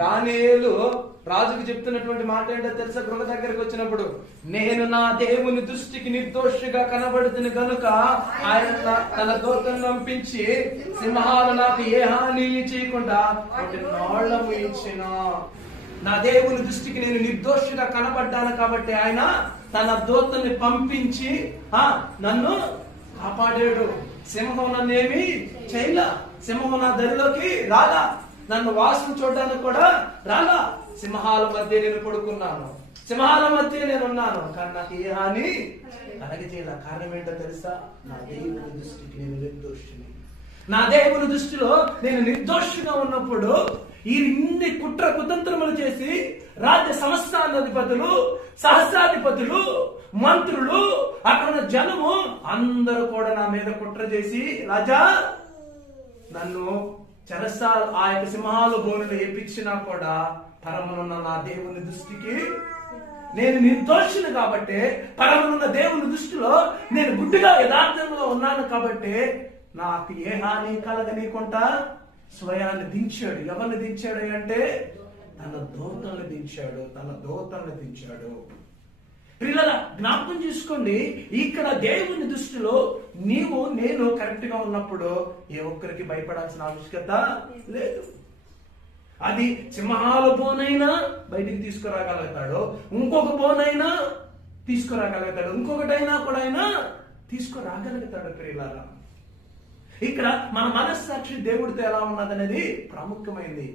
దానియేలు రాజుకు చెప్తున్నటువంటి మాట ఏంటో తెలుసా? గృహ దగ్గరికి వచ్చినప్పుడు, నేను నా దేవుని దృష్టికి నిర్దోషిగా కనబడుతున్న గనుక ఆయన తన దూతను పంపించి సింహాలు నాకు ఏ హాని చేయకుండా నోళ్లము ఇచ్చిన. నా దేవుని దృష్టికి నేను నిర్దోషిగా కనబడ్డాను కాబట్టి ఆయన తన దూతని పంపించి నన్ను కాపాడాడు. సింహం నన్ను ఏమి చేయలా, సింహం నా దరిలోకి రాలా, నన్ను వాసన చూడడానికి కూడా రాలా. సింహాల మధ్య నేను పడుకున్నాను, సింహాల మధ్య నేను ఉన్నాను, కానీ నాకు ఏ హాని కలగజేయాల. కారణం ఏంటో తెలుసా? నా దేవుని దృష్టికి నేను నిర్దోషిని. నా దేవుని దృష్టిలో నేను నిర్దోషిగా ఉన్నప్పుడు ఈ ఇన్ని కుట్ర కుతంత్రములు చేసి రాజ్య సంస్థానాధిపతులు, సహస్రాధిపతులు, మంత్రులు, అక్కడ జనము అందరూ కూడా నా మీద కుట్ర చేసి, రాజా నన్ను చెరసాల ఆ యొక్క సింహాల బోనులు వేయించినా కూడా పరమనున్న నా దేవుని దృష్టికి నేను నిర్దోషిని కాబట్టి, పరమనున్న దేవుని దృష్టిలో నేను గుడ్డిగా యథార్థంలో ఉన్నాను కాబట్టి నాకు ఏ హాని కలగనీకుంటా స్వయాన్ని దించాడు. ఎవరిని దించాడు అంటే తన దూతల్ని దించాడు, తన దూతల్ని దించాడు. పిల్లల జ్ఞాపకం చేసుకోండి, ఇక్కడ దేవుని దృష్టిలో నీవు నేను కరెక్ట్ గా ఉన్నప్పుడు ఏ ఒక్కరికి భయపడాల్సిన ఆవశ్యకత లేదు. అది సింహాల బోనైనా బయటికి తీసుకురాగలుగుతాడు, ఇంకొక బోనైనా తీసుకురాగలుగుతాడు, ఇంకొకటైనా కూడా అయినా తీసుకురాగలుగుతాడు. పిల్లల ఇక్కడ మన మనస్సాక్షి దేవుడితో ఎలా ఉన్నదనేది ప్రాముఖ్యమైనది.